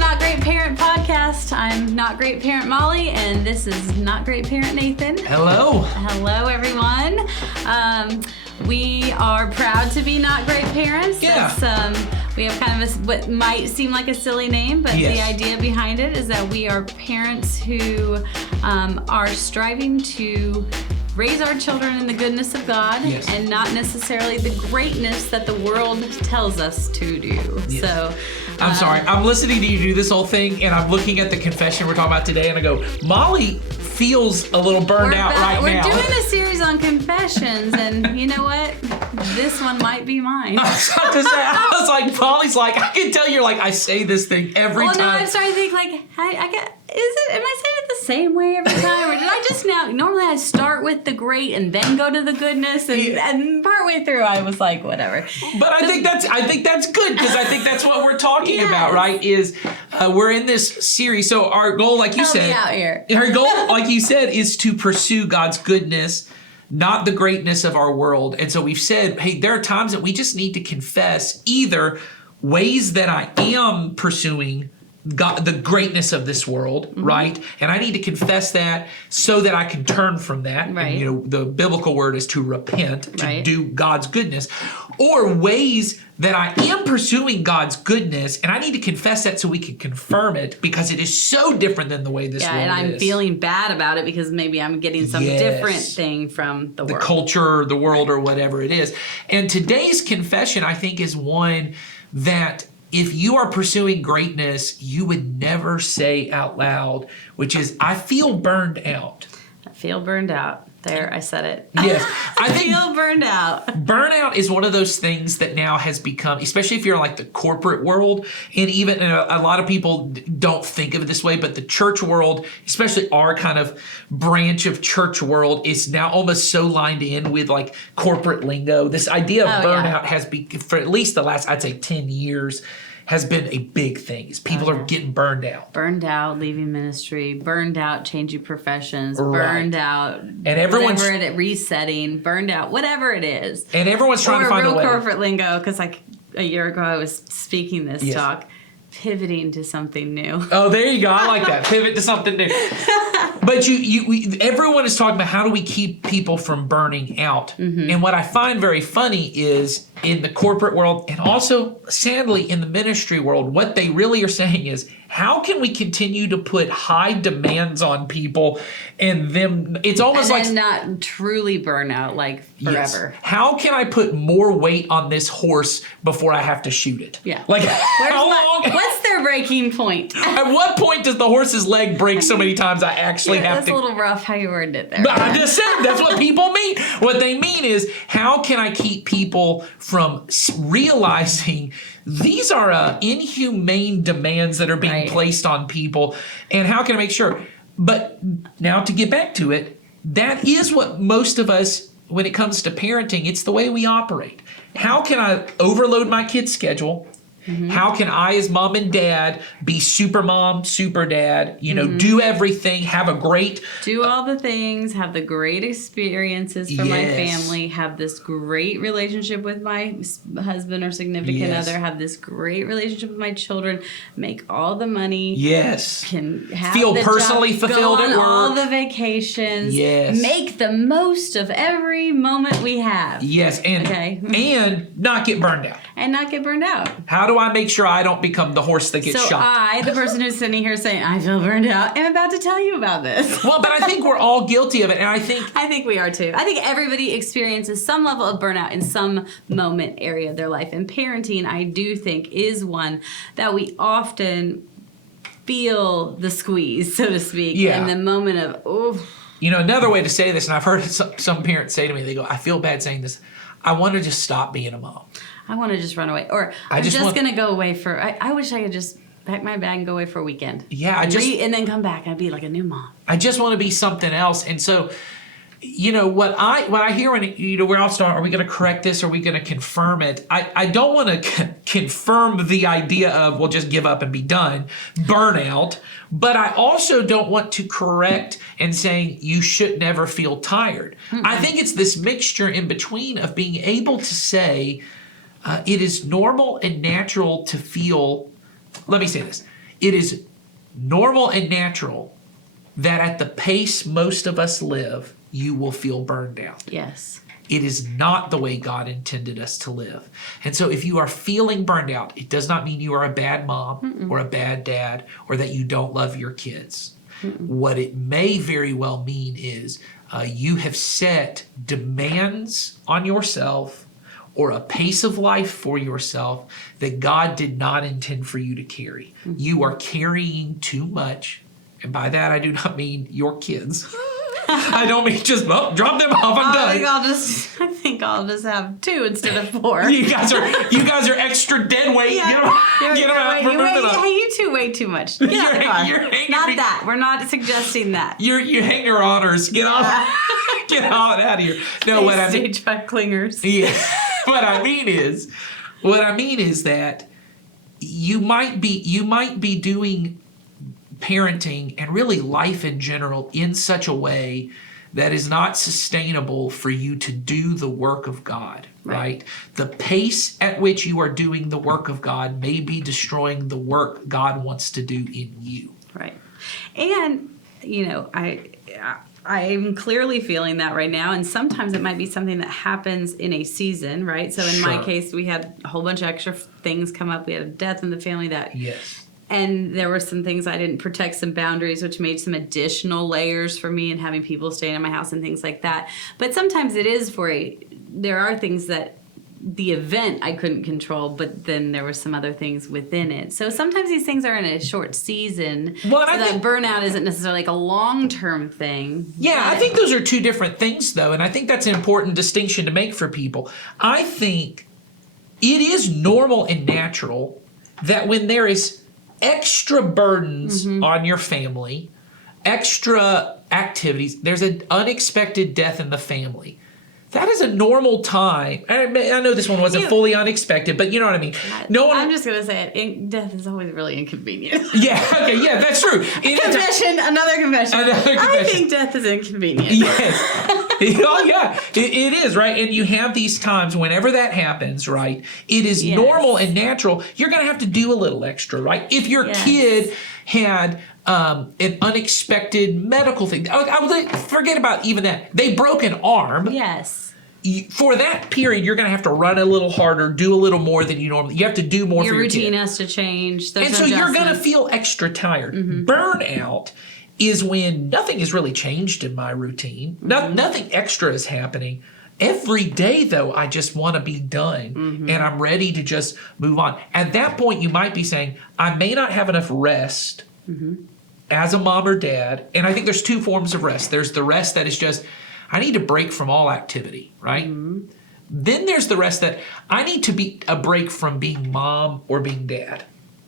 Not Great Parent podcast. I'm Not Great Parent Molly, and this is Not Great Parent Nathan. Hello. Hello, everyone. We are proud to be Not Great Parents. Yeah. We have kind of what might seem like a silly name, but Yes. the idea behind it is that we are parents who are striving to raise our children in the goodness of God, Yes. and not necessarily the greatness that the world tells us to do. Yes. So I'm sorry. I'm listening to you do this whole thing, and I'm looking at the confession we're talking about today, and I go, Molly feels a little burned out right we're now. doing a series on confessions, and you know what? This one might be mine. I was about to say, I was like, Molly's like, I can tell you're like, I say this thing every time. No, I'm starting to think like, am I saying it the same way every time? Or did I just normally I start with the great and then go to the goodness, and partway through I was like, whatever. But I think that's good, because I think that's what we're talking about, right? Is we're in this series. So our goal, like you said, out here. Our goal, like you said, is to pursue God's goodness, not the greatness of our world. And so we've said, hey, there are times that we just need to confess either ways that I am pursuing God, the greatness of this world, right? And I need to confess that so that I can turn from that. Right. And, the biblical word is to repent, to Right. do God's goodness. Or ways that I am pursuing God's goodness, and I need to confess that so we can confirm it, because it is so different than the way this world is. And I'm feeling bad about it because maybe I'm getting some different thing from the world. Culture, the world, or whatever it is. And today's confession, I think, is one that if you are pursuing greatness, you would never say out loud, which is, I feel burned out. I feel burned out. There, I said it. Yes. I feel burned out. Burnout is one of those things that now has become, especially if you're in like the corporate world, and even a lot of people don't think of it this way, but the church world, especially our kind of branch of church world, is now almost so lined in with like corporate lingo. This idea of burnout has been, for at least the last, I'd say 10 years, has been a big thing. Is people are getting burned out. Burned out, leaving ministry. Burned out, changing professions. Right. Burned out, and everyone's resetting. Burned out, whatever it is. And everyone's trying to find a way. Or real corporate lingo, because like a year ago I was speaking this talk, pivoting to something new. Oh, there you go. I like that. Pivot to something new. But everyone is talking about how do we keep people from burning out. And what I find very funny is in the corporate world, and also sadly in the ministry world, what they really are saying is, how can we continue to put high demands on people and them? It's almost like not truly burn out like forever. Yes. How can I put more weight on this horse before I have to shoot it? Yeah. Like how long? What's their breaking point? At what point does the horse's leg break so many times I actually have that's to? That's a little rough how you worded it there. But I just said that's what people mean. What they mean is, how can I keep people from realizing these are inhumane demands that are being placed on people, and how can I make sure? But now to get back to it, that is what most of us, when it comes to parenting, it's the way we operate. How can I overload my kid's schedule? How can I, as mom and dad, be super mom, super dad, do everything, do all the things, have the great experiences for my family, have this great relationship with my husband or significant other, have this great relationship with my children, make all the money, can have feel the personally job, fulfilled go on at work, all the vacations, make the most of every moment we have. And not get burned out. And not get burned out. How do I make sure I don't become the horse that gets shot? So I, the person who's sitting here saying, I feel burned out, am about to tell you about this. Well, but I think we're all guilty of it. And I think we are too. I think everybody experiences some level of burnout in some moment area of their life. And parenting, I do think, is one that we often feel the squeeze, so to speak, in the moment of, oh. Another way to say this, and I've heard some parents say to me, they go, I feel bad saying this, I want to just stop being a mom. I want to just run away. Or I'm just going to go away for, I wish I could just pack my bag and go away for a weekend. Yeah, and then come back. I'd be like a new mom. I just want to be something else. And so, what I hear when, where I'll start, are we going to correct this? Are we going to confirm it? I don't want to confirm the idea of, well, just give up and be done, burnout. But I also don't want to correct and saying you should never feel tired. Mm-hmm. I think it's this mixture in between of being able to say, it is normal and natural to feel, let me say this. It is normal and natural that at the pace most of us live, you will feel burned out. Yes. It is not the way God intended us to live. And so if you are feeling burned out, it does not mean you are a bad mom or a bad dad or that you don't love your kids. What it may very well mean is you have set demands on yourself or a pace of life for yourself that God did not intend for you to carry. You are carrying too much. And by that, I do not mean your kids. I don't mean just, well, drop them off, I'm done. I think I'll just have 2 instead of 4. You guys are extra dead weight. Yeah. Get them out. Hey, you 2 weigh too much. Get out of the car. Not me. that. We're not suggesting that. You hang your honors. Get on out of here. No, what I mean. Stage 5 clingers. Yeah. What I mean is that you might be doing parenting and really life in general in such a way that is not sustainable for you to do the work of God, right? The pace at which you are doing the work of God may be destroying the work God wants to do in you. Right. And, I'm clearly feeling that right now. And sometimes it might be something that happens in a season, right? So in my case, we had a whole bunch of extra things come up. We had a death in the family that... Yes. And there were some things I didn't protect, some boundaries, which made some additional layers for me and having people staying in my house and things like that. But sometimes it is there are things that the event I couldn't control, but then there were some other things within it. So sometimes these things are in a short season. Well, so that burnout isn't necessarily like a long-term thing. Yeah, I think those are 2 different things, though. And I think that's an important distinction to make for people. I think it is normal and natural that when there is extra burdens on your family, extra activities, there's an unexpected death in the family. That is a normal time. I know this one wasn't fully unexpected, but you know what I mean. I'm just going to say it. Death is always really inconvenient. Yeah, okay, yeah, that's true. Another confession. I think death is inconvenient. Yes. Oh, yeah, it is, right? And you have these times whenever that happens, right? It is normal and natural. You're going to have to do a little extra, right? If your kid had an unexpected medical thing, I would forget about even that. They broke an arm. Yes. For that period, you're going to have to run a little harder, do a little more than you normally. You have to do more for your kid. Your routine has to change. And so you're going to feel extra tired. Burnout is when nothing has really changed in my routine. Nothing extra is happening. Every day, though, I just want to be done, and I'm ready to just move on. At that point, you might be saying, I may not have enough rest as a mom or dad. And I think there's 2 forms of rest. There's the rest that is just, I need to break from all activity, right? Then there's the rest that I need to be a break from being mom or being dad,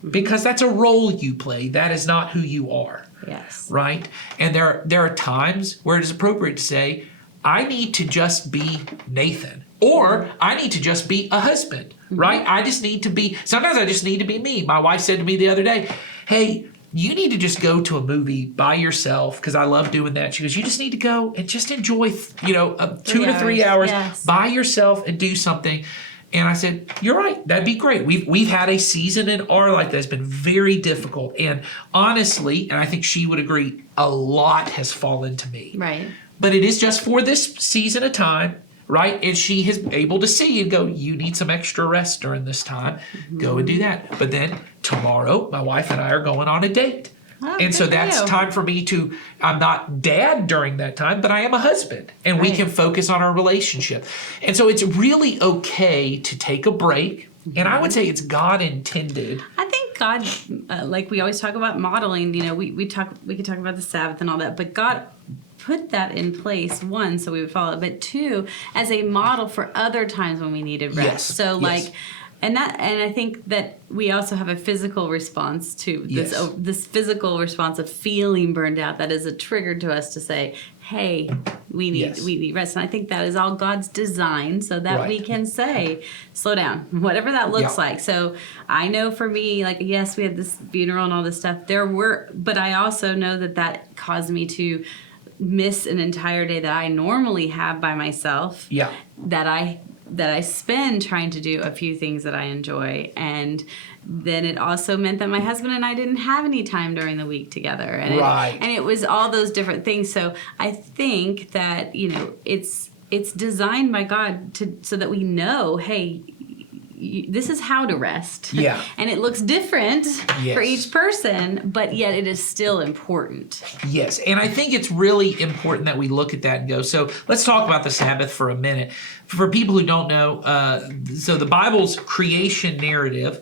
because that's a role you play. That is not who you are. Yes. Right? And there are times where it is appropriate to say, I need to just be Nathan, or I need to just be a husband, right? Sometimes I just need to be me. My wife said to me the other day, hey, you need to just go to a movie by yourself, because I love doing that. She goes, you just need to go and just enjoy, 2 to 3 hours by yourself and do something. And I said, you're right. That'd be great. We've had a season in our life that's been very difficult. And honestly, and I think she would agree, a lot has fallen to me. Right. But it is just for this season of time, right? And she is able to see and go, you need some extra rest during this time. Go and do that. But then tomorrow, my wife and I are going on a date. Oh, and so that's time for me I'm not dad during that time, but I am a husband. And we can focus on our relationship. And so it's really okay to take a break. And I would say it's God intended. I think God, like we always talk about modeling, we could talk about the Sabbath and all that, but God put that in place, 1, so we would follow it, but 2, as a model for other times when we needed rest. Yes. So and I think that we also have a physical response to this, this physical response of feeling burned out that is a trigger to us to say, hey, we need rest. And I think that is all God's design so that we can say, slow down, whatever that looks like. So I know for me, yes, we had this funeral and all this stuff. But I also know that caused me to miss an entire day that I normally have by myself. Yeah. That I that I spend trying to do a few things that I enjoy. And then it also meant that my husband and I didn't have any time during the week together. And it was all those different things. So I think that, it's designed by God so that we know, hey, this is how to rest. Yeah. And it looks different for each person, but yet it is still important. Yes. And I think it's really important that we look at that and go, so let's talk about the Sabbath for a minute. For people who don't know, so the Bible's creation narrative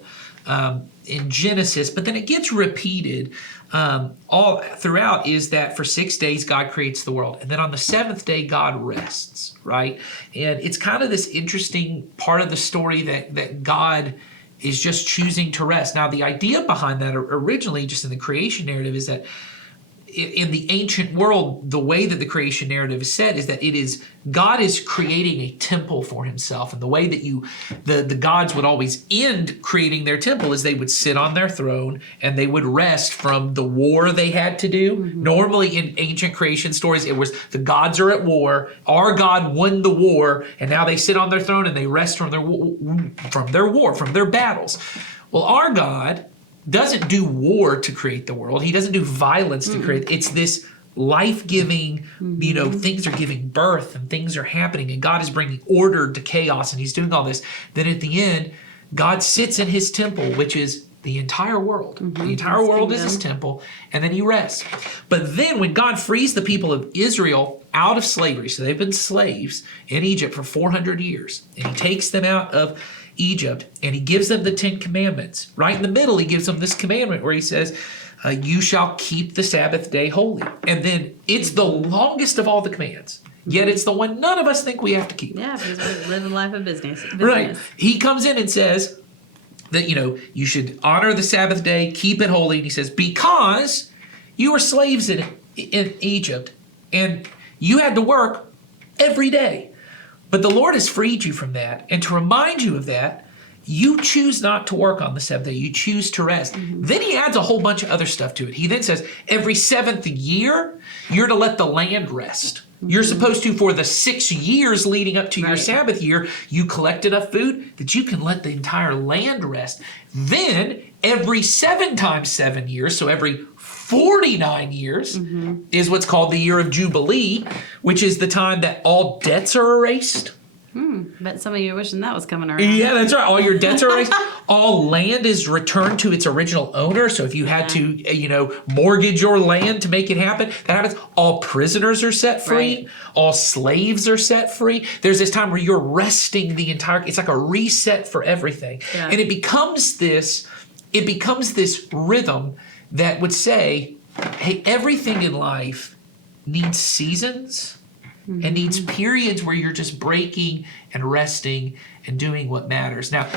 in Genesis, but then it gets repeated all throughout, is that for 6 days God creates the world, and then on the seventh day God rests, right? And it's kind of this interesting part of the story that God is just choosing to rest. Now, the idea behind that originally, just in the creation narrative, is that in the ancient world, the way that the creation narrative is said is that God is creating a temple for himself. And the way that the gods would always end creating their temple is they would sit on their throne and they would rest from the war they had to do. Mm-hmm. Normally in ancient creation stories, it was the gods are at war, our God won the war, and now they sit on their throne and they rest from their battles. Well, our God doesn't do war to create the world. He doesn't do violence to create. It's this life-giving, things are giving birth and things are happening and God is bringing order to chaos and he's doing all this. Then at the end, God sits in his temple, which is the entire world. Mm-hmm. The entire world is his temple, and then he rests. But then when God frees the people of Israel out of slavery, so they've been slaves in Egypt for 400 years, and he takes them out of Egypt, and he gives them the 10 commandments. Right in the middle, he gives them this commandment where he says, you shall keep the Sabbath day holy. And then it's the longest of all the commands, yet it's the one none of us think we have to keep. Yeah, because we live a life of business. Right. He comes in and says that, you should honor the Sabbath day, keep it holy. And he says, because you were slaves in Egypt, and you had to work every day. But the Lord has freed you from that. And to remind you of that, you choose not to work on the seventh day. You choose to rest. Mm-hmm. Then he adds a whole bunch of other stuff to it. He then says, every seventh year, you're to let the land rest. Mm-hmm. You're supposed to, for the 6 years leading up to your Sabbath year, you collect enough food that you can let the entire land rest. Then every 7 times 7 years, so every 49 years is what's called the year of Jubilee, which is the time that all debts are erased. Bet some of you are wishing that was coming around. Yeah, that's right. All your debts are erased. All land is returned to its original owner. So if you had to, mortgage your land to make it happen, that happens. All prisoners are set free. Right. All slaves are set free. There's this time where you're resting it's like a reset for everything. Yeah. And it becomes this rhythm that would say, hey, everything in life needs seasons and needs periods where you're just breaking and resting and doing what matters. Now,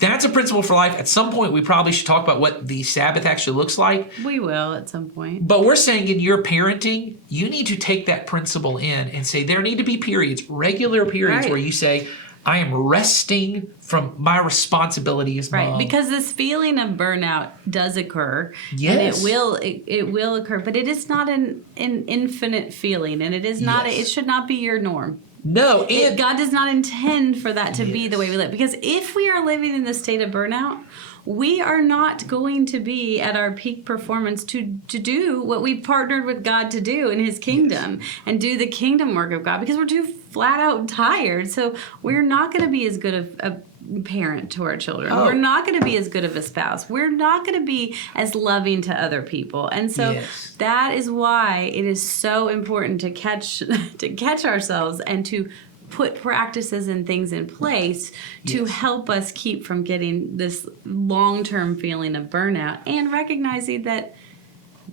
that's a principle for life. At some point, we probably should talk about what the Sabbath actually looks like. We will at some point. But we're saying in your parenting, you need to take that principle in and say there need to be periods, regular periods where you say, I am resting from my responsibility as mom. Right, because this feeling of burnout does occur. Yes. And it will occur, but it is not an infinite feeling, and it is not. It should not be your norm. No, God does not intend for that to be the way we live. Because if we are living in the state of burnout, we are not going to be at our peak performance to do what we've partnered with God to do in his kingdom and do the kingdom work of God, because we're too flat out tired. So we're not going to be as good of a parent to our children. We're not going to be as good of a spouse. We're not going to be as loving to other people. And so that is why it is so important to catch ourselves and to put practices and things in place to help us keep from getting this long-term feeling of burnout, and recognizing that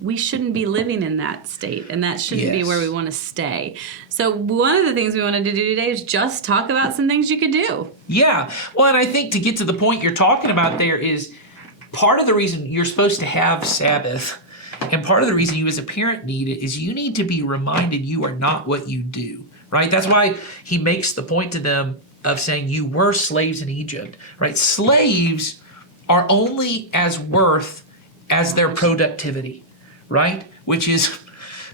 we shouldn't be living in that state, and that shouldn't be where we want to stay. So one of the things we wanted to do today is just talk about some things you could do. Yeah. Well, and I think to get to the point you're talking about there is part of the reason you're supposed to have Sabbath, and part of the reason you as a parent need it, is you need to be reminded you are not what you do. Right? That's why he makes the point to them of saying you were slaves in Egypt. Right? Slaves are only as worth as their productivity. Right? Which is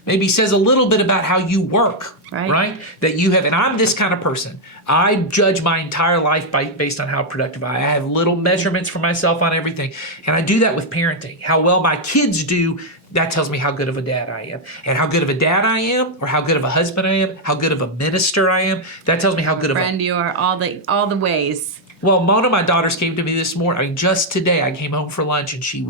maybe says a little bit about how you work. right? That you have, and I'm this kind of person. I judge my entire life based on how productive I have little measurements for myself on everything. And I do that with parenting. How well my kids do, that tells me how good of a dad I am. And how good of a dad I am, or how good of a husband I am, how good of a minister I am, that tells me how good of a friend you are, all the ways. Well, one of my daughters came to me this morning. I mean, just today, I came home for lunch and she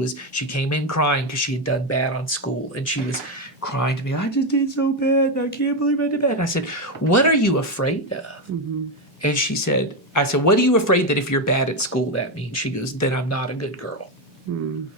came in crying because she had done bad on school. And she was crying to me, I just did so bad. I can't believe I did bad. And I said, what are you afraid of? Mm-hmm. And I said, what are you afraid that if you're bad at school, that means? She goes, then I'm not a good girl. Mm.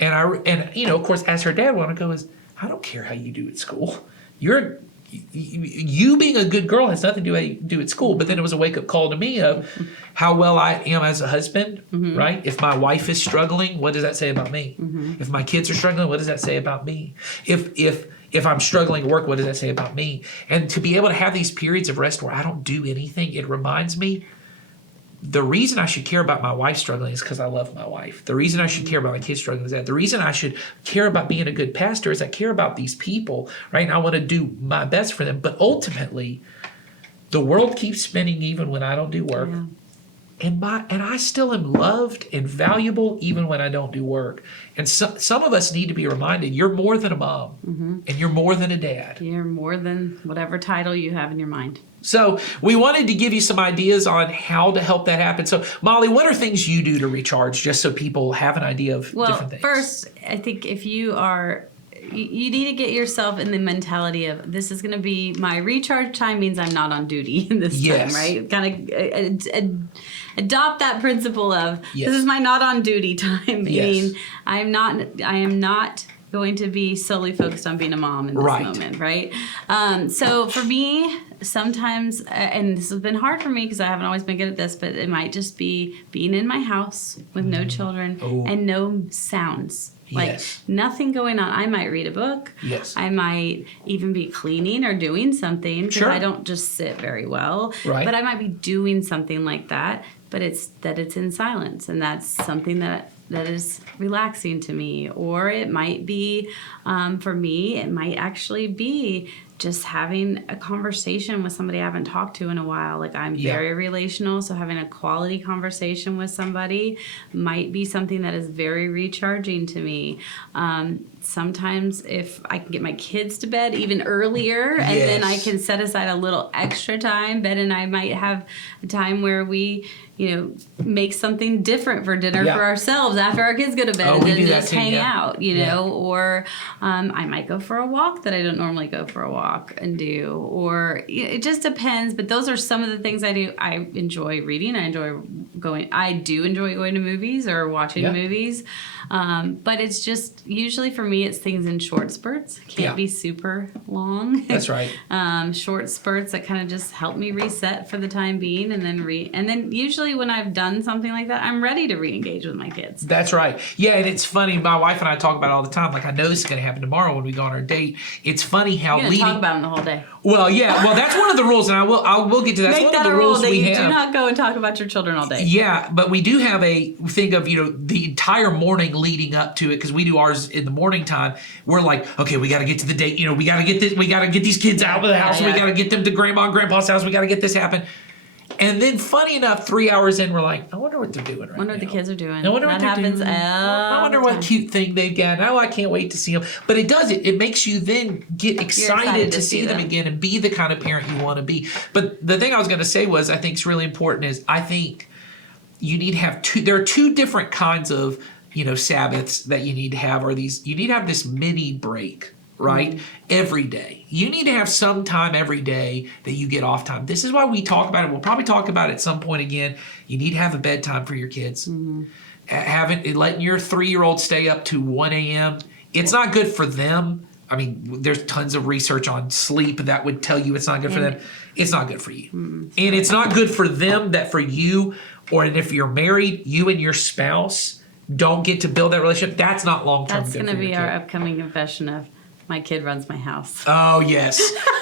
And of course, as her dad, what I go is, I don't care how you do at school. You being a good girl has nothing to do with how you do at school. But then it was a wake-up call to me of how well I am as a husband, mm-hmm. right? If my wife is struggling, what does that say about me? Mm-hmm. If my kids are struggling, what does that say about me? If I'm struggling at work, what does that say about me? And to be able to have these periods of rest where I don't do anything, it reminds me the reason I should care about my wife struggling is because I love my wife. The reason I should care about my kids struggling is that. The reason I should care about being a good pastor is I care about these people, right? And I want to do my best for them. But ultimately, the world keeps spinning even when I don't do work. Yeah. And I still am loved and valuable even when I don't do work. And some of us need to be reminded, you're more than a mom, mm-hmm. and you're more than a dad. You're more than whatever title you have in your mind. So we wanted to give you some ideas on how to help that happen. So Molly, what are things you do to recharge, just so people have an idea of different things? Well, first, I think if you need to get yourself in the mentality of, this is going to be my recharge time, means I'm not on duty in this time, right? Kind of adopt that principle of, this is my not on duty time. Yes. I am not going to be solely focused on being a mom in this moment, right? So for me, sometimes, and this has been hard for me because I haven't always been good at this, but it might just be being in my house with no children and no sounds. Like nothing going on. I might read a book. Yes. I might even be cleaning or doing something because I don't just sit very well. Right. But I might be doing something like that, but it's in silence, and that's something that is relaxing to me. Or it might be, for me, it might actually be just having a conversation with somebody I haven't talked to in a while. Like, I'm very relational, so having a quality conversation with somebody might be something that is very recharging to me. Sometimes if I can get my kids to bed even earlier, and then I can set aside a little extra time, Ben and I might have a time where we, make something different for dinner for ourselves after our kids go to bed, and then just hang out, or I might go for a walk that I don't normally go for a walk and do, or it just depends. But those are some of the things I do. I enjoy reading. I do enjoy going to movies or watching movies. But it's just, usually for me, it's things in short spurts. Can't be super long. That's right. Short spurts that kind of just help me reset for the time being, and then usually when I've done something like that, I'm ready to re-engage with my kids. That's right. Yeah, and it's funny. My wife and I talk about it all the time. Like, I know this is going to happen tomorrow when we go on our date. It's funny how You're going to talk about them the whole day. Well, yeah. Well, that's one of the rules, and I will get to that. That's one of the rules we have. Do not go and talk about your children all day. Yeah, but we do have a thing of, the entire morning leading up to it, because we do ours in the morning time. We're like, okay, we got to get to the date. We got to get this. We got to get these kids out of the house. We got to get them to grandma and grandpa's house. We got to get this happen. And then, funny enough, 3 hours in, we're like, I wonder what they're doing right now. I wonder what the kids are doing. I wonder what they're doing. I wonder what cute thing they've got. Oh, I can't wait to see them. But it does. It makes you then get excited to see them again and be the kind of parent you want to be. But the thing I was going to say was, I think is really important is, I think you need to have there are two different kinds of, Sabbaths that you need to have. You need to have this mini break. Right? Mm-hmm. Every day. You need to have some time every day that you get off time. This is why we talk about it. We'll probably talk about it at some point again. You need to have a bedtime for your kids. Mm-hmm. Letting your 3-year-old stay up to 1 a.m. It's not good for them. I mean, there's tons of research on sleep that would tell you it's not good for them. It's not good for you. Mm-hmm. And it's not good for them that for you, and if you're married, you and your spouse don't get to build that relationship. That's not long-term good for your kid. That's going to be our upcoming confession of My kid runs my house. Oh, yes.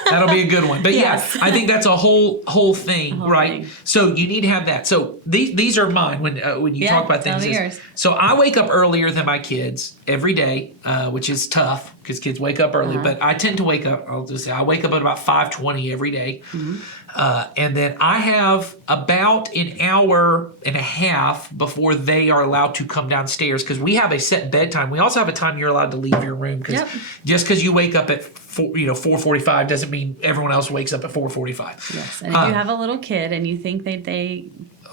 That'll be a good one. But Yes. yeah, I think that's a whole thing, right? Thing. So you need to have that. So these are mine when you talk about tell things. me yours. So I wake up earlier than my kids every day, which is tough because kids wake up early. But I tend to wake up, I'll just say, I wake up at about 5:20 every day. And then I have about an hour and a half before they are allowed to come downstairs because we have a set bedtime. We also have a time you're allowed to leave your room because just because you wake up at 4:45 doesn't mean everyone else wakes up at 4:45. Yes, and if you have a little kid and you think that they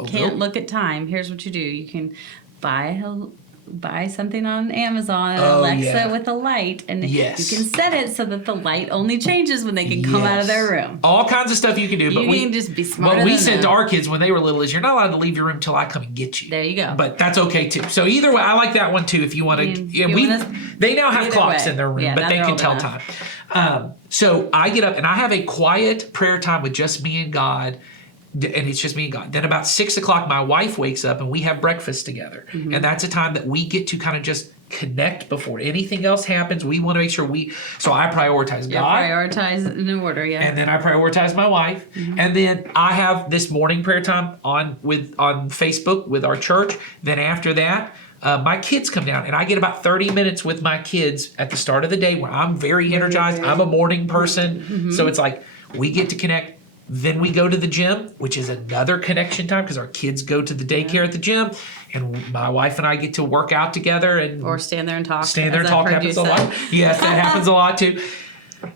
can't look at time, here's what you do. You can buy something on Amazon, Alexa with a light, and you can set it so that the light only changes when they can come out of their room. All kinds of stuff you can do. But you can just be smarter what we than said them. to our kids when they were little is you're not allowed to leave your room till I come and get you. There you go. But that's okay too. So either way, I like that one too. If you want to, they now have clocks in their room, but they can tell time. So I get up and I have a quiet prayer time with just me and God. And it's just me and God. Then about 6 o'clock, my wife wakes up and we have breakfast together. And that's a time that we get to kind of just connect before anything else happens. We want to make sure so I prioritize God. Prioritize in order, And then I prioritize my wife. And then I have this morning prayer time on Facebook with our church. Then after that, my kids come down and I get about 30 minutes with my kids at the start of the day where I'm very energized. I'm a morning person. So it's like we get to connect. Then we go to the gym, which is another connection time because our kids go to the daycare at the gym, and my wife and I get to work out together or stand there and talk. Stand there and talk happens a lot. Yes, that happens a lot too.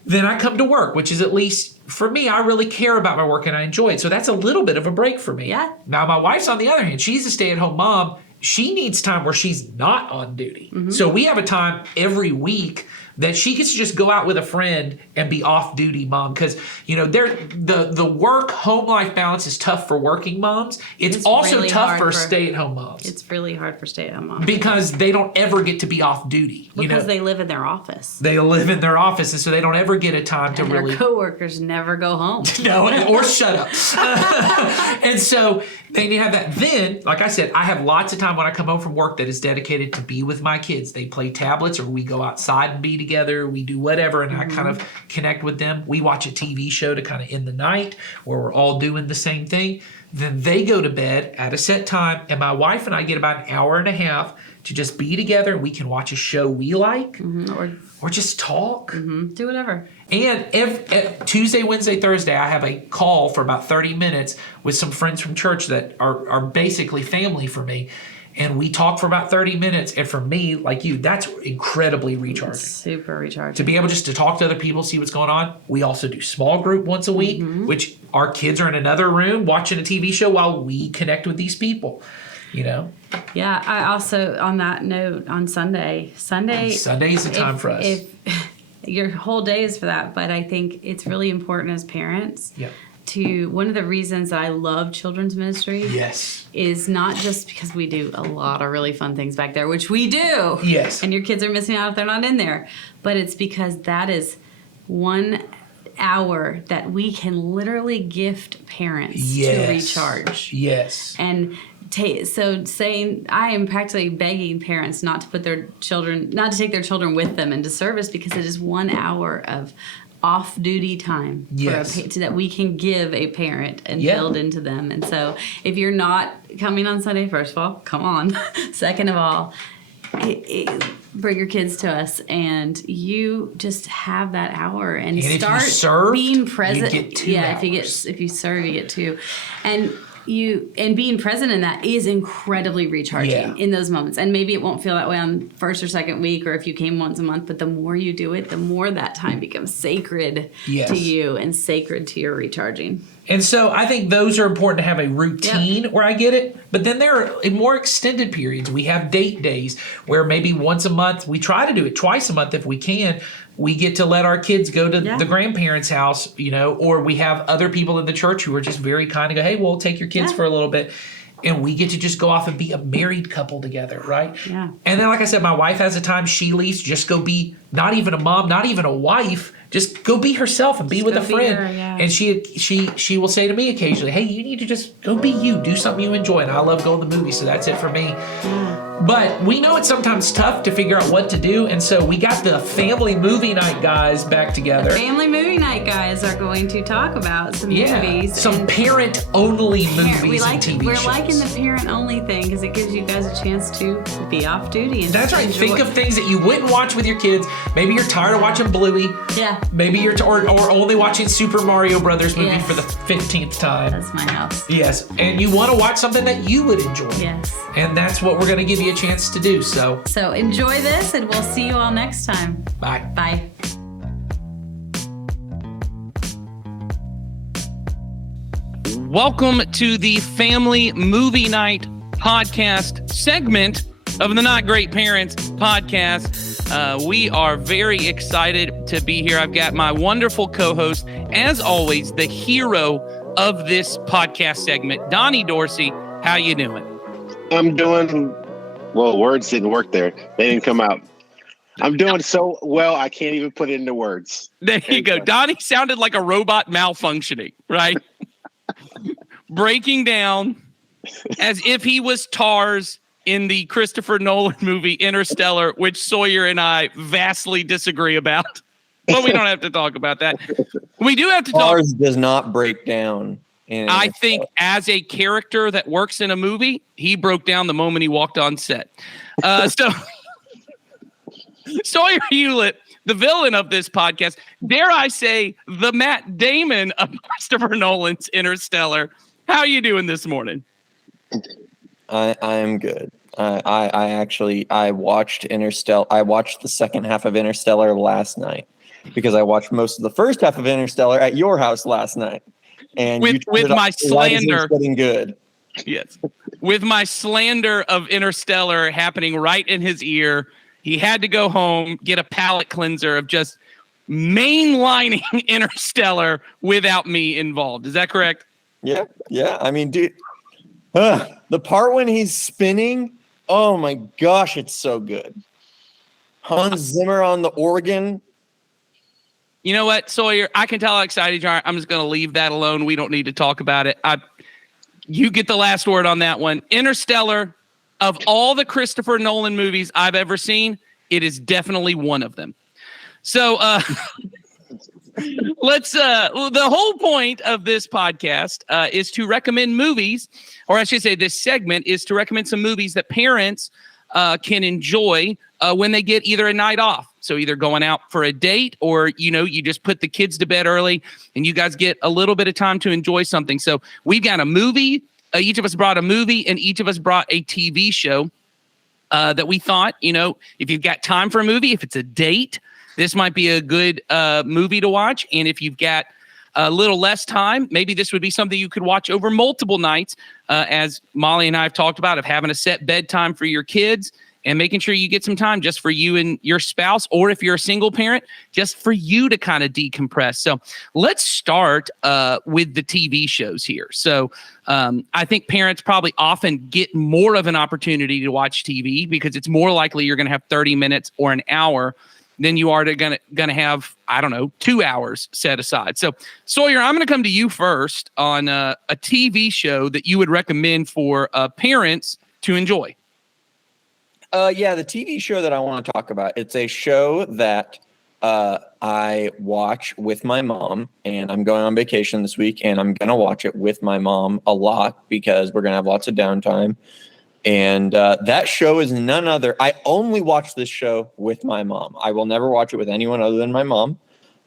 Then I come to work, which is at least for me, I really care about my work and I enjoy it. So that's a little bit of a break for me. Yeah. Now my wife's on the other hand, she's a stay-at-home mom. She needs time where she's not on duty. So we have a time every week that she gets to just go out with a friend and be off-duty mom because the work-home life balance is tough for working moms. It's also really tough hard for stay-at-home moms. It's really hard for stay-at-home moms because they don't ever get to be off-duty. Because they live in their office. They live in their office, and so they don't ever get a time to really. Their coworkers never go home. No, or shut up. And so they need to have that. Then, like I said, I have lots of time when I come home from work that is dedicated to be with my kids. They play tablets, or we go outside and be together. We do whatever, and I kind of connect with them. We watch a TV show to kind of end the night where we're all doing the same thing. Then they go to bed at a set time, and my wife and I get about an hour and a half to just be together, and we can watch a show we like or just talk. Do whatever. And every Tuesday, Wednesday, Thursday, I have a call for about 30 minutes with some friends from church that are basically family for me. And we talk for about 30 minutes. And for me, like you, that's incredibly recharging. It's super recharging. To be able just to talk to other people, see what's going on. We also do small group once a week, which our kids are in another room watching a TV show while we connect with these people. Yeah, I also, on that note, on Sunday's the time for us. If your whole day is for that, but I think it's really important as parents one of the reasons that I love children's ministry is not just because we do a lot of really fun things back there, which we do. Yes. And your kids are missing out if they're not in there. But it's because that is 1 hour that we can literally gift parents to recharge. Yes. And so saying, I am practically begging parents not to take their children with them into service because it is 1 hour of off-duty time that we can give a parent and build into them. And so if you're not coming on Sunday, first of all, come on. Second of all, bring your kids to us and you just have that hour and start if you serve, being present. You get 2 hours. If you serve, you get 2. And being present in that is incredibly recharging in those moments. And maybe it won't feel that way on first or second week or if you came once a month, but the more you do it, the more that time becomes sacred to you and sacred to your recharging. And so I think those are important to have a routine where I get it. But then there are in more extended periods. We have date days where maybe once a month, we try to do it twice a month if we can. We get to let our kids go to the grandparents' house, or we have other people in the church who are just very kind and go, hey, we'll take your kids for a little bit. And we get to just go off and be a married couple together, right? Yeah. And then, like I said, my wife has a time she leaves, just go be not even a mom, not even a wife, just go be herself and be with a friend. her, yeah. And she will say to me occasionally, hey, you need to just go be you, do something you enjoy. And I love going to the movies, so that's it for me. But we know it's sometimes tough to figure out what to do, and so we got the family movie night guys back together. The family movie night guys are going to talk about some movies. Some parent-only movies and TV We're shows. liking the parent-only thing because it gives you guys a chance to be off duty. And That's right. enjoy. Think of things that you wouldn't watch with your kids. Maybe you're tired of watching Bluey. Yeah. Maybe you're or only watching Super Mario Brothers movie Yes. for the 15th time. That's my house. Yes, and you want to watch something that you would enjoy. Yes. And that's what we're going to give you a chance to do. So enjoy this, and we'll see you all next time. bye. Bye. Welcome to the Family Movie Night podcast segment of the Not Great Parents podcast. We are very excited to be here. I've got my wonderful co-host, as always, the hero of this podcast segment, Donnie Dorsey. How you doing? I'm doing well. Words didn't work there. They didn't come out. I'm doing so well, I can't even put it into words. There you go. Donnie sounded like a robot malfunctioning, right? Breaking down as if he was TARS in the Christopher Nolan movie Interstellar, which Sawyer and I vastly disagree about. But we don't have to talk about that. We do have to talk. Ours does not break down. I think as a character that works in a movie, he broke down the moment he walked on set. So Sawyer Hewlett, the villain of this podcast, dare I say, the Matt Damon of Christopher Nolan's Interstellar. How are you doing this morning? I am good. I watched Interstellar. I watched the second half of Interstellar last night because I watched most of the first half of Interstellar at your house last night. And with my slander, getting good. Yes, with my slander of Interstellar happening right in his ear, he had to go home, get a palate cleanser of just mainlining Interstellar without me involved. Is that correct? Yeah. I mean, dude, the part when he's spinning, oh my gosh, it's so good. Hans Zimmer on the organ. You know what, Sawyer? I can tell how excited you are. I'm just going to leave that alone. We don't need to talk about it. You get the last word on that one. Interstellar, of all the Christopher Nolan movies I've ever seen, it is definitely one of them. So let's. The whole point of this podcast is to recommend movies, or I should say, this segment is to recommend some movies that parents can enjoy when they get either a night off. So either going out for a date or, you just put the kids to bed early and you guys get a little bit of time to enjoy something. So we've got a movie. Each of us brought a movie and each of us brought a TV show that we thought, if you've got time for a movie, if it's a date, this might be a good movie to watch. And if you've got a little less time, maybe this would be something you could watch over multiple nights, as Molly and I have talked about, of having a set bedtime for your kids and making sure you get some time just for you and your spouse, or if you're a single parent, just for you to kind of decompress. So let's start with the TV shows here. So I think parents probably often get more of an opportunity to watch TV because it's more likely you're going to have 30 minutes or an hour than you are going to have, 2 hours set aside. So Sawyer, I'm going to come to you first on a TV show that you would recommend for parents to enjoy. The TV show that I want to talk about, it's a show that I watch with my mom, and I'm going on vacation this week, and I'm going to watch it with my mom a lot because we're going to have lots of downtime. And that show is none other. I only watch this show with my mom. I will never watch it with anyone other than my mom.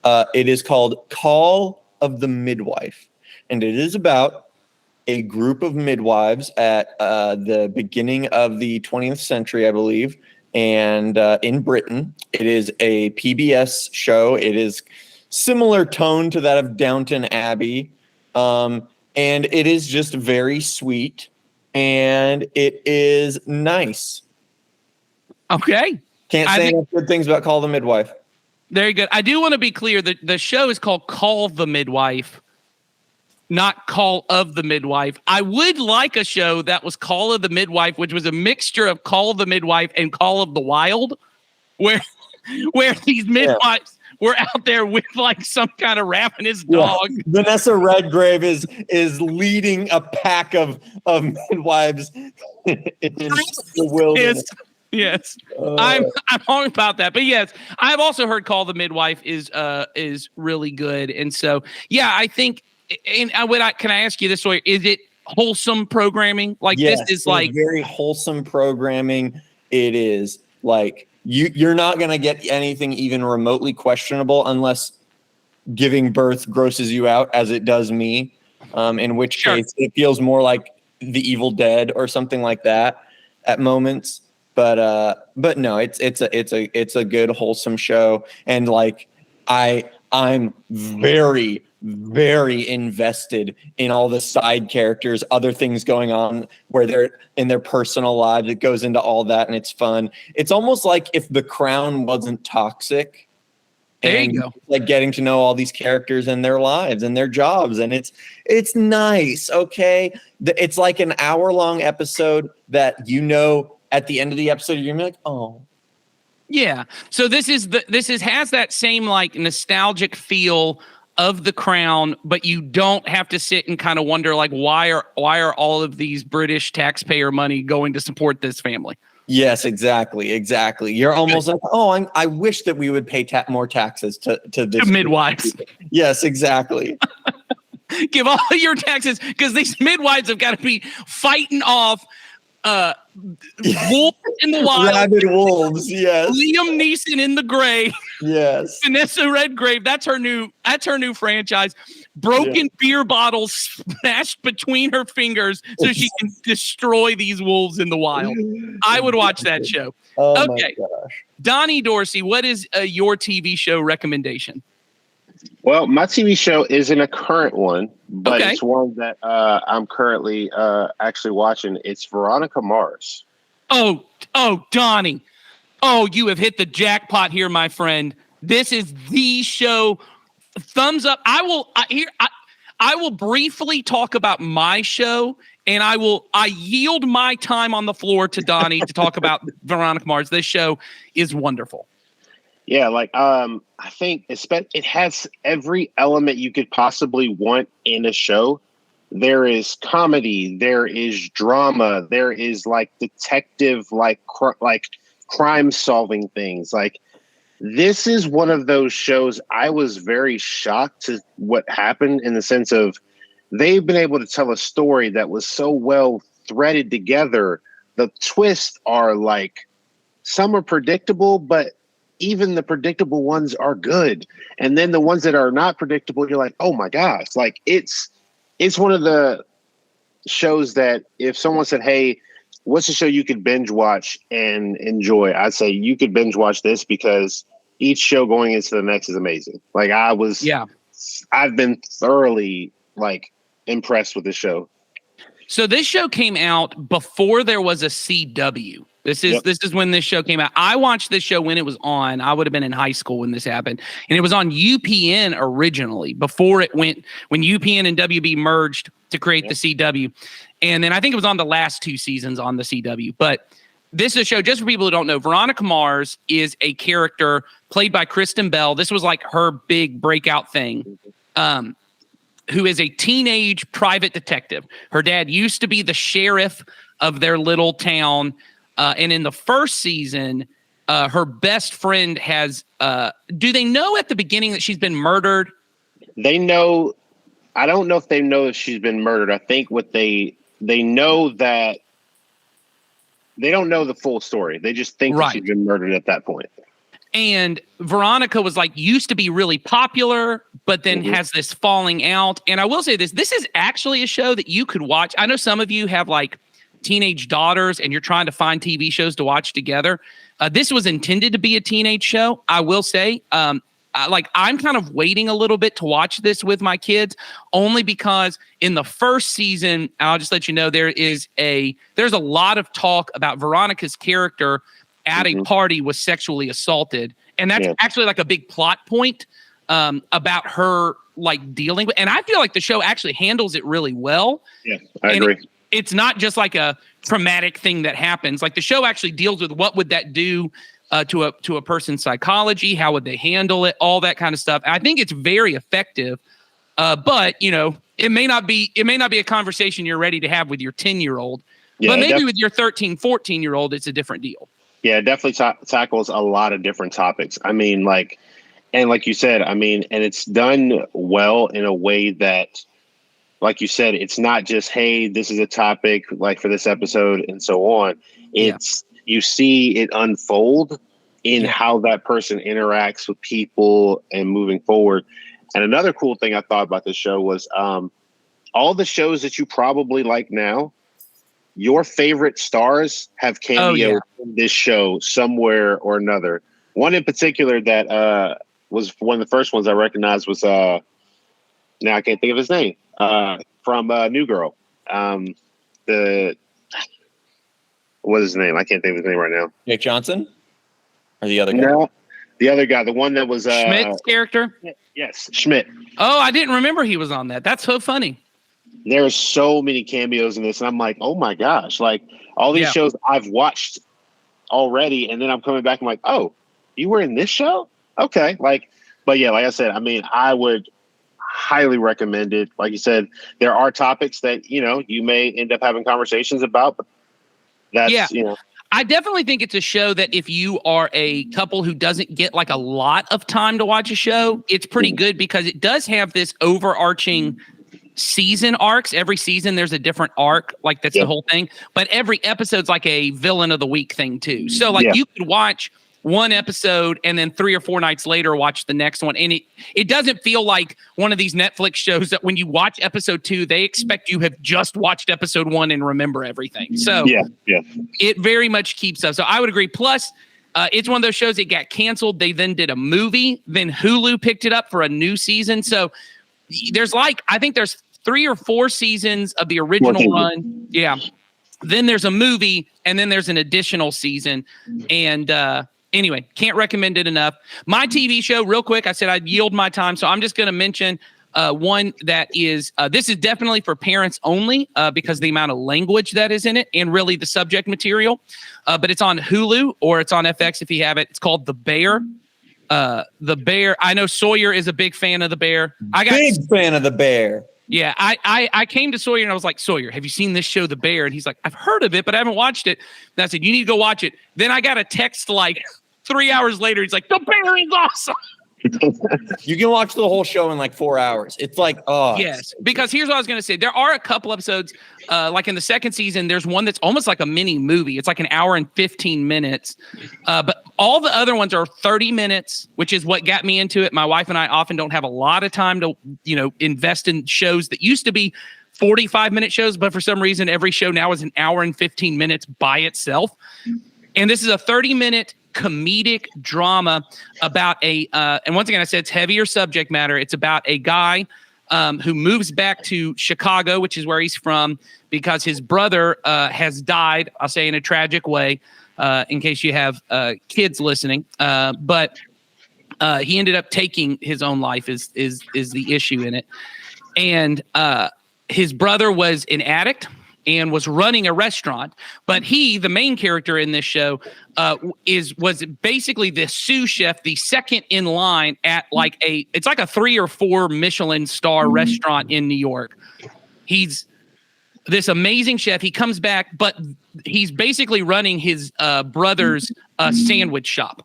It is called Call of the Midwife, and it is about a group of midwives at the beginning of the 20th century, I believe, and in Britain. It is a PBS show. It is similar tone to that of Downton Abbey, and it is just very sweet, and it is nice. Okay. Can't say enough good things about Call the Midwife. Very good. I do want to be clear that the show is called Call the Midwife, not Call of the Midwife. I would like a show that was Call of the Midwife, which was a mixture of Call of the Midwife and Call of the Wild, where these midwives were out there with like some kind of ravenous dog. Yeah. Vanessa Redgrave is leading a pack of midwives in the wilderness. Yes. I'm wrong about that, but yes, I've also heard Call the Midwife is really good, and so yeah, I think. And can I ask you this way? Is it wholesome programming? Like yes, this is like very wholesome programming. It is like you're not going to get anything even remotely questionable unless giving birth grosses you out, as it does me. In which case it feels more like The Evil Dead or something like that at moments. But no, it's a good wholesome show, and like I'm very, very invested in all the side characters, other things going on where they're in their personal lives. It goes into all that, and it's fun. It's almost like if The Crown wasn't toxic. There you go. Like getting to know all these characters and their lives and their jobs, and it's nice. Okay, it's like an hour-long episode that at the end of the episode you're gonna be like, oh. Yeah. So this has that same like nostalgic feel of The Crown, but you don't have to sit and kind of wonder like why are all of these British taxpayer money going to support this family? Yes, exactly. You're almost like, oh, I wish that we would pay more taxes to this midwives. Yes, exactly. Give all your taxes because these midwives have got to be fighting off wolves in the wild, rabid wolves. Yes, Liam Neeson in the Gray. Yes, Vanessa Redgrave. That's her new franchise. Broken beer bottles smashed between her fingers so she can destroy these wolves in the wild. I would watch that show. Oh okay, my gosh. Donnie Dorsey, what is your TV show recommendation? Well, my TV show isn't a current one, but it's one that I'm currently actually watching. It's Veronica Mars. Oh, Donnie. Oh, you have hit the jackpot here, my friend. This is the show. Thumbs up. I will briefly talk about my show, and I yield my time on the floor to Donnie to talk about Veronica Mars. This show is wonderful. Yeah, like I think it has every element you could possibly want in a show. There is comedy, there is drama, there is like detective, like crime solving things. Like this is one of those shows I was very shocked to what happened in the sense of they've been able to tell a story that was so well threaded together. The twists are like some are predictable, but even the predictable ones are good. And then the ones that are not predictable, you're like, oh my gosh, like it's one of the shows that if someone said, hey, what's a show you could binge watch and enjoy? I'd say you could binge watch this because each show going into the next is amazing. Like I've been thoroughly like impressed with this show. So this show came out before there was a CW. This is when this show came out. I watched this show when it was on. I would have been in high school when this happened. And it was on UPN originally before it went, when UPN and WB merged to create the CW. And then I think it was on the last 2 seasons on the CW. But this is a show, just for people who don't know, Veronica Mars is a character played by Kristen Bell. This was like her big breakout thing. Who is a teenage private detective. Her dad used to be the sheriff of their little town. And in the first season, her best friend has, do they know at the beginning that she's been murdered? They know, I don't know if they know that she's been murdered. I think what they know that they don't know the full story. They just think that she's been murdered at that point. And Veronica was like, used to be really popular, but then has this falling out. And I will say this is actually a show that you could watch. I know some of you have like teenage daughters and you're trying to find TV shows to watch together. This was intended to be a teenage show. I will say, I'm kind of waiting a little bit to watch this with my kids, only because in the first season, I'll just let you know, there's a lot of talk about Veronica's character at a party was sexually assaulted. And that's actually like a big plot point about her like dealing with, and I feel like the show actually handles it really well. Yeah, I agree. It's not just like a traumatic thing that happens. Like the show actually deals with what would that do to a person's psychology. How would they handle it? All that kind of stuff. I think it's very effective. But it may not be a conversation you're ready to have with your 10-year-old. Yeah, but maybe with your 13, 14-year-old, it's a different deal. Yeah, it definitely tackles a lot of different topics. I mean, like you said, I mean, and it's done well in a way that, like you said, it's not just, hey, this is a topic like for this episode and so on. It's you see it unfold in how that person interacts with people and moving forward. And another cool thing I thought about this show was all the shows that you probably like now, your favorite stars have cameoed in this show somewhere or another. One in particular that was one of the first ones I recognized was now I can't think of his name from New Girl. What is his name? I can't think of his name right now. Jake Johnson, or the other guy? No, the other guy, the one that was Schmidt's character. Yes, Schmidt. Oh, I didn't remember he was on that. That's so funny. There's so many cameos in this, and I'm like, oh my gosh, like all these shows I've watched already, and then I'm coming back and like, oh, you were in this show? Okay, but yeah, like I said, I mean, I would highly recommend it. Like you said, there are topics that you may end up having conversations about, but that's I definitely think it's a show that if you are a couple who doesn't get like a lot of time to watch a show, it's pretty good because it does have this overarching season arcs. Every season there's a different arc, like that's the whole thing. But every episode's like a villain of the week thing too. So like you could watch one episode and then 3 or 4 nights later watch the next one. And it doesn't feel like one of these Netflix shows that when you watch episode 2, they expect you have just watched episode 1 and remember everything. So it very much keeps up. So I would agree. Plus, it's one of those shows that got canceled. They then did a movie. Then Hulu picked it up for a new season. So there's I think there's 3 or 4 seasons of the original run. Yeah. Then there's a movie and then there's an additional season. And, anyway, can't recommend it enough. My TV show, real quick, I said I'd yield my time, so I'm just going to mention one that is, this is definitely for parents only because the amount of language that is in it and really the subject material. But it's on Hulu or it's on FX if you have it. It's called The Bear. The Bear. I know Sawyer is a big fan of The Bear. Big fan of The Bear. Yeah, I came to Sawyer and I was like, Sawyer, have you seen this show, The Bear? And he's like, I've heard of it, but I haven't watched it. And I said, you need to go watch it. Then I got a text like 3 hours later. He's like, The Bear is awesome. You can watch the whole show in like 4 hours. It's like, yes, because here's what I was going to say. There are a couple episodes, like in the second season, there's one that's almost like a mini movie. It's like an hour and 15 minutes. But all the other ones are 30 minutes, which is what got me into it. My wife and I often don't have a lot of time to, invest in shows that used to be 45-minute shows. But for some reason, every show now is an hour and 15 minutes by itself. And this is a 30-minute comedic drama about and once again, I said it's heavier subject matter. It's about a guy who moves back to Chicago, which is where he's from, because his brother has died, I'll say in a tragic way, in case you have kids listening. But he ended up taking his own life is the issue in it. And his brother was an addict and was running a restaurant, but he, the main character in this show, was basically the sous chef, the second in line at it's like a 3 or 4 Michelin star restaurant in New York. He's this amazing chef. He comes back, but he's basically running his brother's sandwich shop.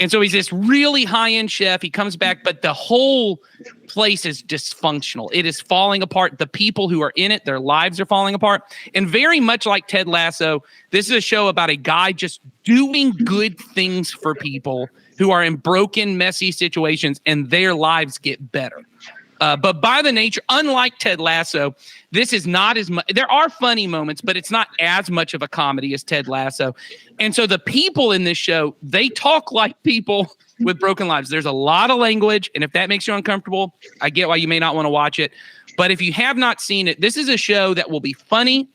And so he's this really high-end chef. He comes back, but the whole place is dysfunctional. It is falling apart. The people who are in it, their lives are falling apart. And very much like Ted Lasso, this is a show about a guy just doing good things for people who are in broken, messy situations, and their lives get better. But by the nature, unlike Ted Lasso, this is not as much. There are funny moments, but it's not as much of a comedy as Ted Lasso. And so the people in this show, they talk like people with broken lives. There's a lot of language. And if that makes you uncomfortable, I get why you may not want to watch it. But if you have not seen it, this is a show that will be funny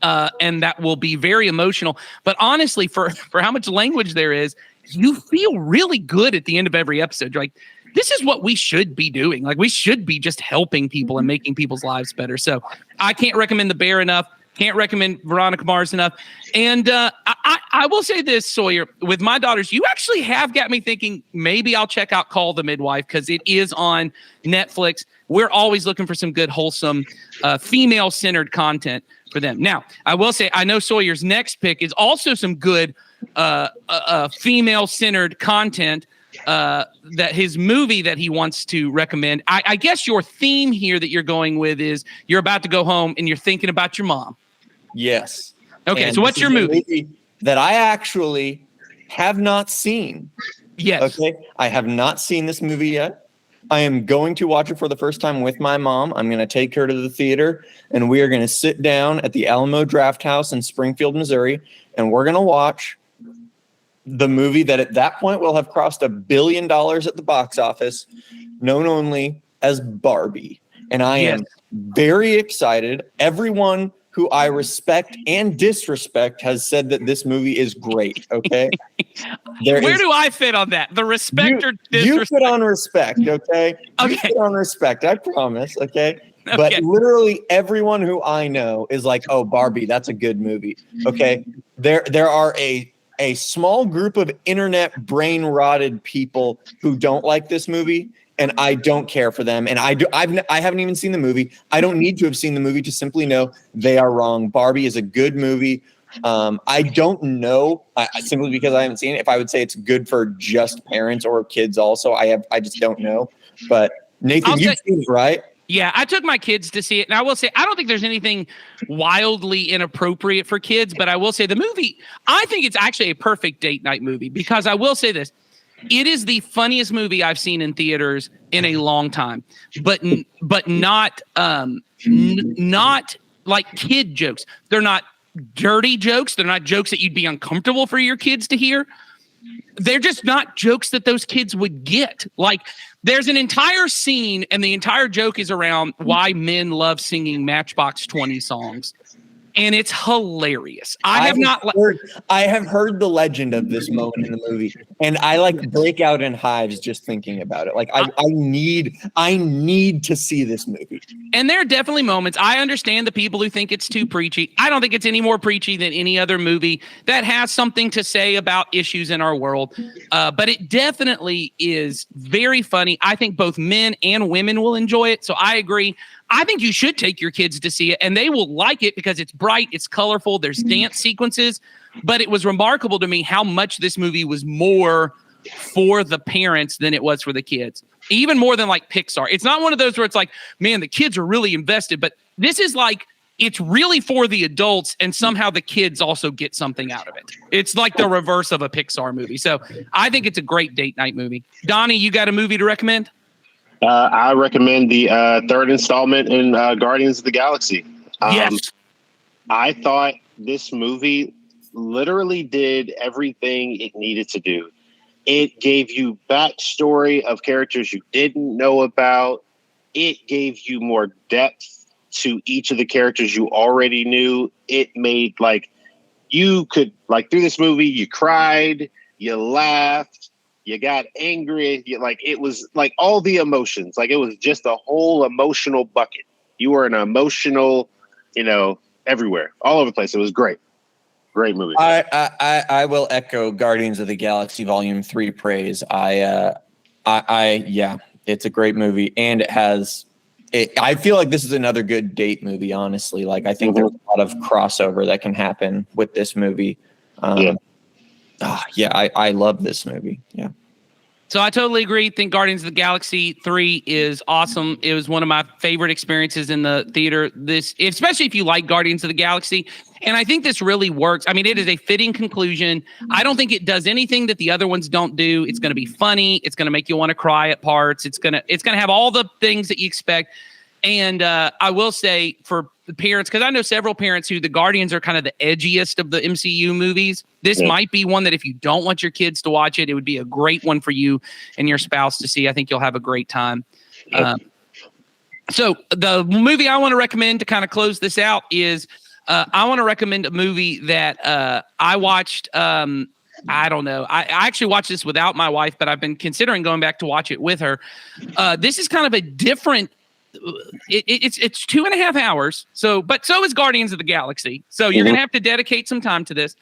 and that will be very emotional. But honestly, for how much language there is, you feel really good at the end of every episode. You're like, this is what we should be doing. Like, we should be just helping people and making people's lives better. So I can't recommend The Bear enough. Can't recommend Veronica Mars enough. And I will say this, Sawyer, with my daughters, you actually have got me thinking maybe I'll check out Call the Midwife because it is on Netflix. We're always looking for some good, wholesome, female-centered content for them. Now, I will say, I know Sawyer's next pick is also some good female-centered content. That his movie that he wants to recommend. I guess your theme here that you're going with is you're about to go home and you're thinking about your mom. Yes. Okay, And so what's your movie? That I actually have not seen. Yes. Okay, I have not seen this movie yet. I am going to watch it for the first time with my mom. I'm going to take her to the theater, and we are going to sit down at the Alamo Drafthouse in Springfield, Missouri, and we're going to watch the movie that at that point will have crossed $1 billion at the box office, known only as Barbie. And I am very excited. Everyone who I respect and disrespect has said that this movie is great. Okay. Where do I fit on that? The respect or disrespect? You fit on respect. Okay. Okay. You fit on respect. I promise. Okay. But literally everyone who I know is like, oh, Barbie, that's a good movie. Okay. There are a small group of internet brain rotted people who don't like this movie, and I don't care for them. And I haven't even seen the movie. I don't need to have seen the movie to simply know they are wrong. Barbie is a good movie. I don't know simply because I haven't seen it if I would say it's good for just parents or kids also. I just don't know. But Nathan, you've seen it, right? Yeah, I took my kids to see it, and I will say I don't think there's anything wildly inappropriate for kids, but I will say the movie, I think it's actually a perfect date night movie because I will say this. It is the funniest movie I've seen in theaters in a long time, but not not like kid jokes. They're not dirty jokes. They're not jokes that you'd be uncomfortable for your kids to hear. They're just not jokes that those kids would get. Like there's an entire scene and the entire joke is around why men love singing Matchbox 20 songs. And it's hilarious. I have heard the legend of this moment in the movie, and I like break out in hives just thinking about it. Like I need to see this movie. And there are definitely moments. I understand the people who think it's too preachy. I don't think it's any more preachy than any other movie that has something to say about issues in our world. But it definitely is very funny. I think both men and women will enjoy it. So I agree. I think you should take your kids to see it, and they will like it because it's bright, it's colorful, there's dance sequences. But it was remarkable to me how much this movie was more for the parents than it was for the kids, even more than like Pixar. It's not one of those where it's like, man, the kids are really invested, but this is like, it's really for the adults, and somehow the kids also get something out of it. It's like the reverse of a Pixar movie. So I think it's a great date night movie. Donnie, you got a movie to recommend? I recommend the third installment in Guardians of the Galaxy. Yes. I thought this movie literally did everything it needed to do. It gave you backstory of characters you didn't know about. It gave you more depth to each of the characters you already knew. It made you could through this movie, you cried, you laughed, you got angry. It was like all the emotions. Like it was just a whole emotional bucket. You were an emotional, everywhere, all over the place. It was great. Great movie. I will echo Guardians of the Galaxy Volume 3 praise. Yeah, it's a great movie, and it has. I feel like this is another good date movie. Honestly, I think there's a lot of crossover that can happen with this movie. I love this movie. Yeah. So I totally agree. Think Guardians of the Galaxy 3 is awesome. It was one of my favorite experiences in the theater. Especially if you like Guardians of the Galaxy. And I think this really works. I mean, it is a fitting conclusion. I don't think it does anything that the other ones don't do. It's going to be funny. It's going to make you want to cry at parts. It's going to have all the things that you expect. And I will say for the parents, because I know several parents who the Guardians are kind of the edgiest of the MCU movies. This might be one that if you don't want your kids to watch it, it would be a great one for you and your spouse to see. I think you'll have a great time. So the movie I want to recommend to kind of close this out is I want to recommend a movie that I watched. I don't know. I actually watched this without my wife, but I've been considering going back to watch it with her. This is kind of a different it's 2.5 hours. But so is Guardians of the Galaxy. So you're gonna have to dedicate some time to this.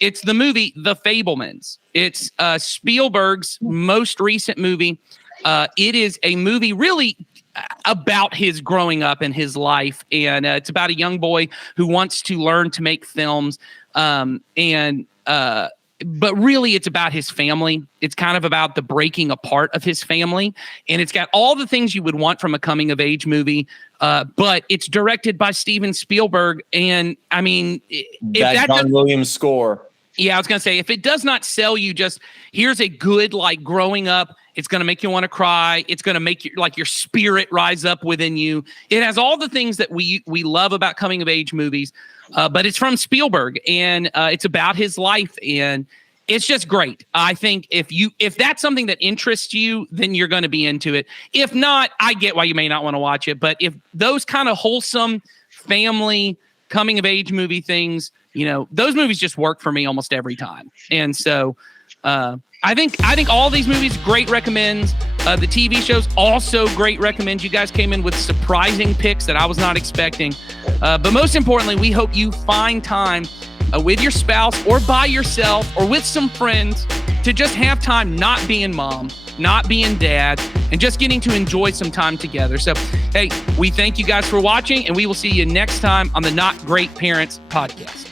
It's the movie The Fabelmans. It's Spielberg's most recent movie. It is a movie really about his growing up and his life, and it's about a young boy who wants to learn to make films, but really it's about his family. It's kind of about the breaking apart of his family, and it's got all the things you would want from a coming of age movie, but it's directed by Steven Spielberg. And I mean, that John Williams score. Yeah, I was going to say, if it does not sell you just here's a good, like, growing up, it's going to make you want to cry. It's going to make you, like, your spirit rise up within you. It has all the things that we love about coming of age movies, but it's from Spielberg, and it's about his life, and it's just great. I think if that's something that interests you, then you're going to be into it. If not, I get why you may not want to watch it, but if those kind of wholesome family coming of age movie things, those movies just work for me almost every time. And so I think all these movies, great recommends. The TV shows also great recommends. You guys came in with surprising picks that I was not expecting. But most importantly, we hope you find time with your spouse or by yourself or with some friends to just have time not being mom, not being dad, and just getting to enjoy some time together. So, hey, we thank you guys for watching, and we will see you next time on the Not Great Parents podcast.